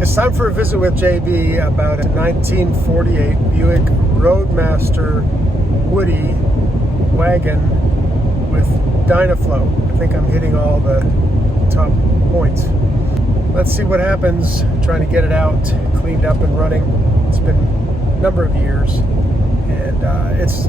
It's time for a visit with JB about a 1948 Buick Roadmaster Woodie Wagon with Dynaflow. I think I'm hitting all the top points. Let's see what happens trying to get it out, cleaned up and running. It's been a number of years, and it's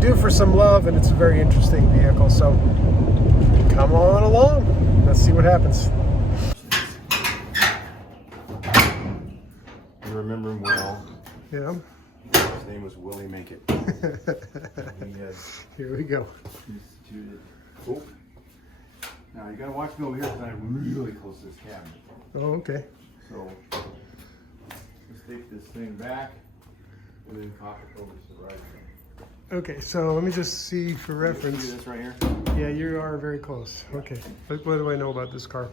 due for some love, and it's a very interesting vehicle. So come on along. Let's see what happens. I remember him well. Yeah. His name was Willie Make It. Here we go. Instituted. Oh. Now you gotta watch me over here because I'm really close to this cabinet. Oh, okay. So let's take this thing back and then cock it over to the right. Okay, so let me just see for reference. See this right here? Yeah, you are very close. Okay. What do I know about this car?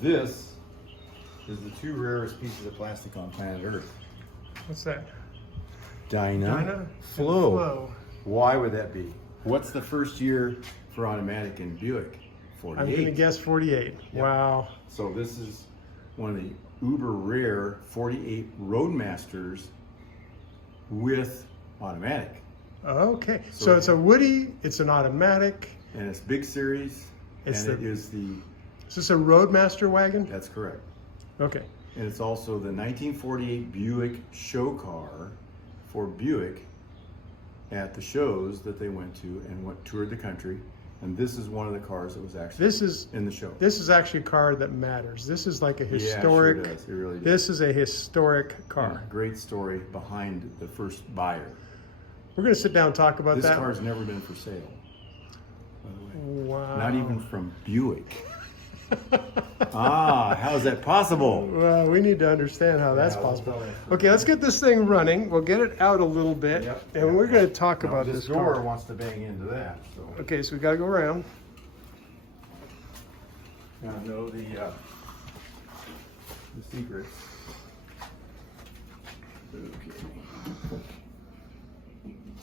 This is the two rarest pieces of plastic on planet Earth. What's that? Dynaflow. Why would that be? What's the first year for automatic in Buick? 48. I'm going to guess 48. Yep. Wow. So this is one of the uber rare 48 Roadmasters with automatic. Okay. So it's a Woodie, it's an automatic. And it's big series. Is this a Roadmaster wagon? That's correct. Okay. And it's also the 1948 Buick show car for Buick at the shows that they went to and toured the country. And this is one of the cars that was actually in the show. This is actually a car that matters. This is like a historic. Yeah, it sure does. It really does. This is a historic car. Yeah, great story behind the first buyer. We're going to sit down and talk about that. This car's never been for sale, by the way. Wow. Not even from Buick. How is that possible? Well, we need to understand how that's possible. Okay, let's get this thing running. We'll get it out a little bit, and we're going to talk about this door. Wants to bang into that. So. Okay, so we got to go around. Now know the secrets. Okay.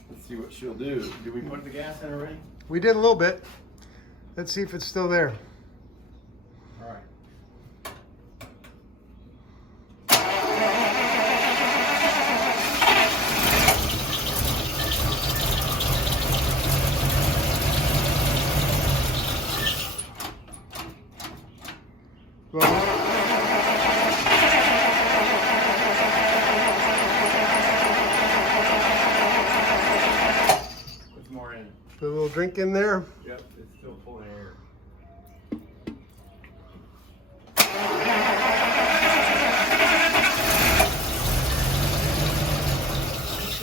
Let's see what she'll do. Did we put the gas in already? We did a little bit. Let's see if it's still there. All right. Put more in. Put a little drink in there. Yep, it's still full of air.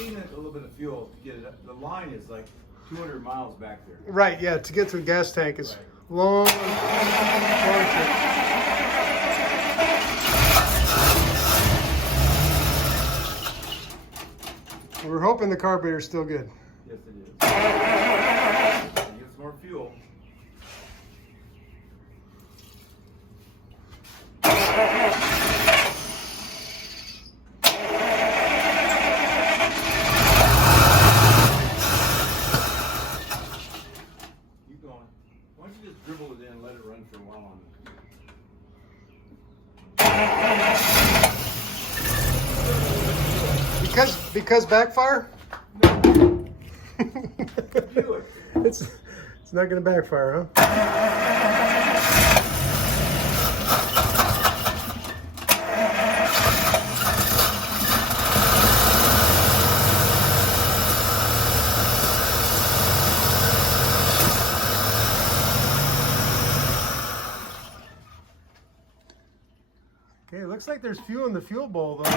A little bit of fuel to get it up. The line is like 200 miles back there. Right, yeah, to get to the gas tank is long trip. We're hoping the carburetor's still good. Yes, it is. Get some more fuel. Why don't you just dribble it in and let it run for a while on it? Because backfire? No. Do it. It's not going to backfire, huh? Okay, it looks like there's fuel in the fuel bowl, though.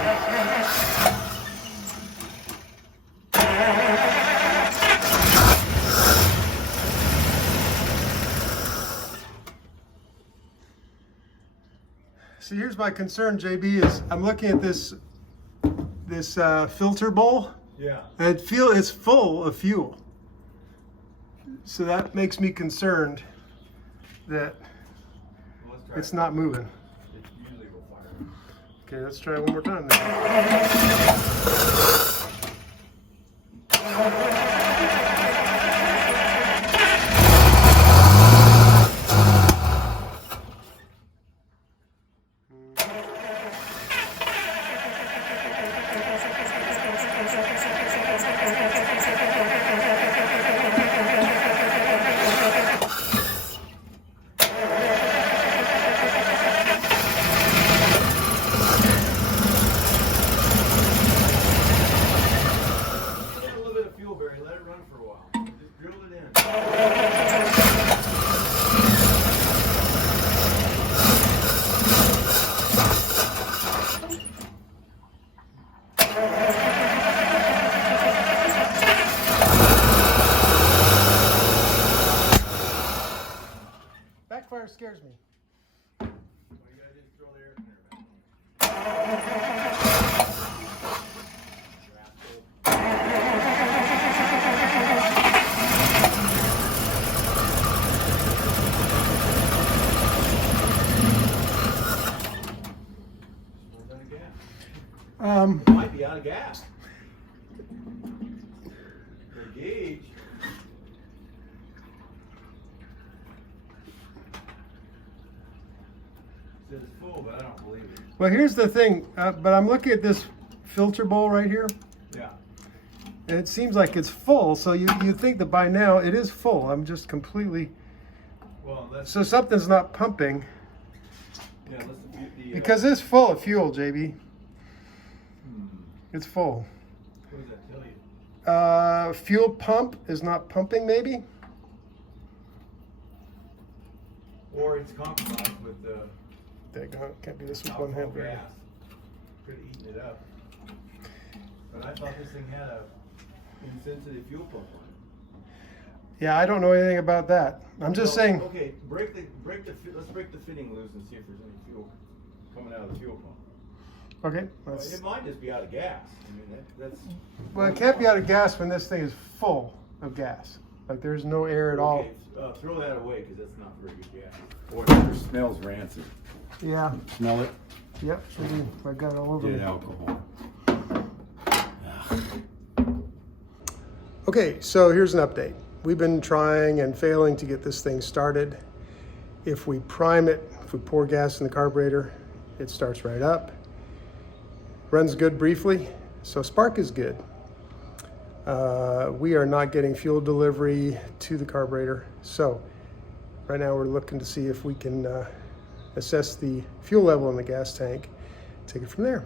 See, here's my concern, JB, is I'm looking at this filter bowl. Yeah. And it's full of fuel. So that makes me concerned that it's not moving. Okay, let's try it one more time then. It might be out of gas. The gauge. Says full, but I don't believe it. Well, here's the thing, but I'm looking at this filter bowl right here. Yeah. And it seems like it's full, so you think that by now it is full. I'm just completely... Well, that's... So something's not pumping. Yeah, let's the Because it's full of fuel, JB. It's full. what does that tell you? Fuel pump is not pumping, maybe? Or it's compromised with the Can't be this with one hand. gas. Could have eaten it up. But I thought this thing had a insensitive fuel pump on it. Yeah, I don't know anything about that. I'm just saying. Okay, let's break the fitting loose and see if there's any fuel coming out of the fuel pump. Okay. It might just be out of gas. I mean, that's. Well, it can't be out of gas when this thing is full of gas. Like there's no air at all. Okay, throw that away because that's not very good gas. Boy, it smells rancid. Yeah. Smell it? Yep, sure do. I got it all over me. Dead alcohol. Okay, so here's an update. We've been trying and failing to get this thing started. If we prime it, if we pour gas in the carburetor, it starts right up. Runs good briefly, so spark is good. We are not getting fuel delivery to the carburetor, so right now we're looking to see if we can assess the fuel level in the gas tank, take it from there.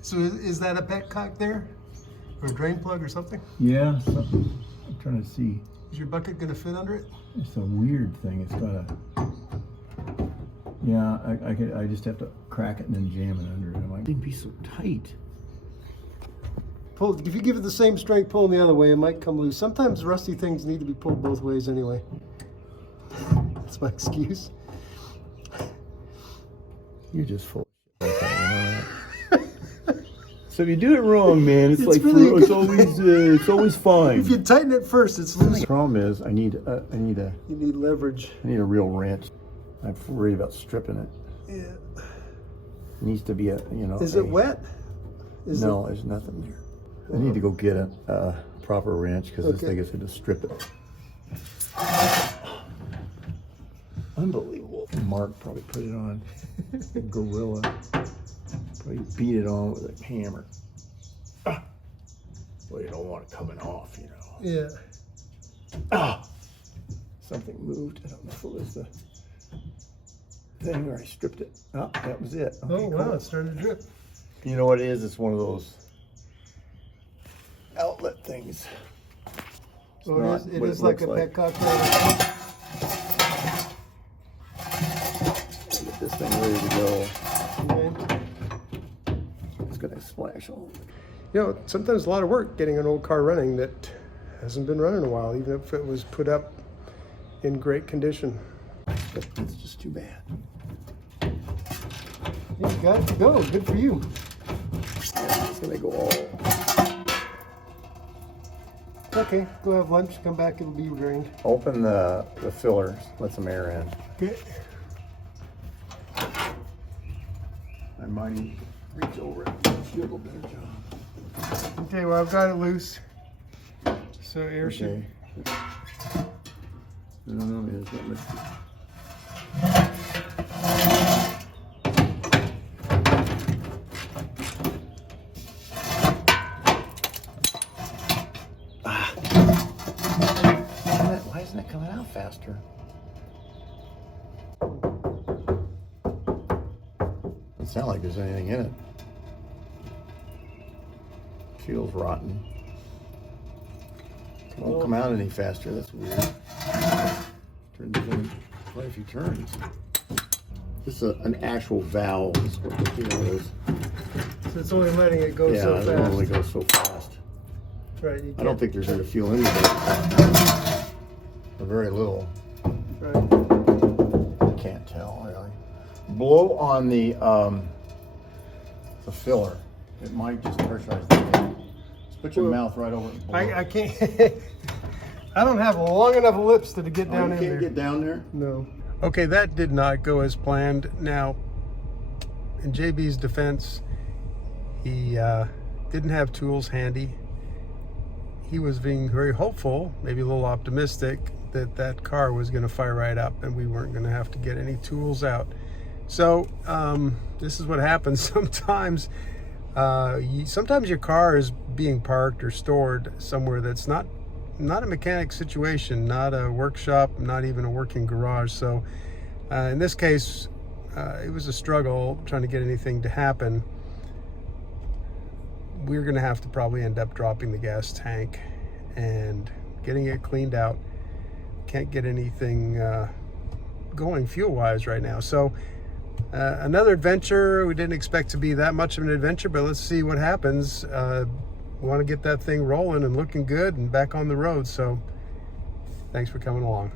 So is that a petcock there? Or a drain plug or something? Yeah, something. I'm trying to see. Is your bucket gonna fit under it? It's a weird thing. It's got a. Yeah, I just have to crack it and then jam it under it. It might be so tight. Pull, if you give it the same strength pulling the other way, it might come loose. Sometimes rusty things need to be pulled both ways anyway. That's my excuse. You're just full of shit like that, you know that? So if you do it wrong, man, it's like really it's always fine. If you tighten it first, it's loose. The problem is I need You need leverage. a real wrench. I'm worried about stripping it. Yeah. It needs to be Is it wet? No, there's nothing there. I need to go get a proper wrench because this thing is going to strip it. Unbelievable. Mark probably put it on. Gorilla. Probably beat it on with a hammer. Well, you don't want it coming off, you know. Yeah. Something moved. I don't know if it was the thing or I stripped it. Oh, that was it. Okay, Oh, wow, cool. it's starting to drip. You know what it is? It's one of those outlet things. So it is like a petcock there. Get this thing ready to go. Okay. It's gonna splash all over. You know, sometimes a lot of work getting an old car running that hasn't been running in a while, even if it was put up in great condition. But it's just too bad. You got it to go. Good for you. It's gonna go all. Okay, go have lunch. Come back, it'll be drained. Open the fillers. Let some air in. Okay. I might reach over it. Do a little better job. Okay, well, I've got it loose. So air should. No, there's not much. Why isn't it coming out faster? Doesn't sound like there's anything in it. Feels rotten. It won't come out any faster. That's weird. Turned it in quite a few turns. This is an actual valve. Is what the deal is. So it's only letting it go so fast. Yeah, it only goes so fast. Right. You I don't think there's any fuel in it. Or very little. Right. I can't tell really. Blow on the filler. It might just pressurize the thing. Just put your mouth right over it and blow. I can't. I don't have long enough lips to get down in there. You can't get down there? No. Okay, that did not go as planned. Now, in JB's defense, He didn't have tools handy. He was being very hopeful, maybe a little optimistic, that that car was going to fire right up and we weren't going to have to get any tools out. So this is what happens sometimes. Sometimes your car is being parked or stored somewhere that's not a mechanic situation, not a workshop, not even a working garage. So in this case, it was a struggle trying to get anything to happen. We're going to have to probably end up dropping the gas tank and getting it cleaned out. Can't get anything going fuel-wise right now. So another adventure. We didn't expect to be that much of an adventure, but let's see what happens. We want to get that thing rolling and looking good and back on the road. So thanks for coming along.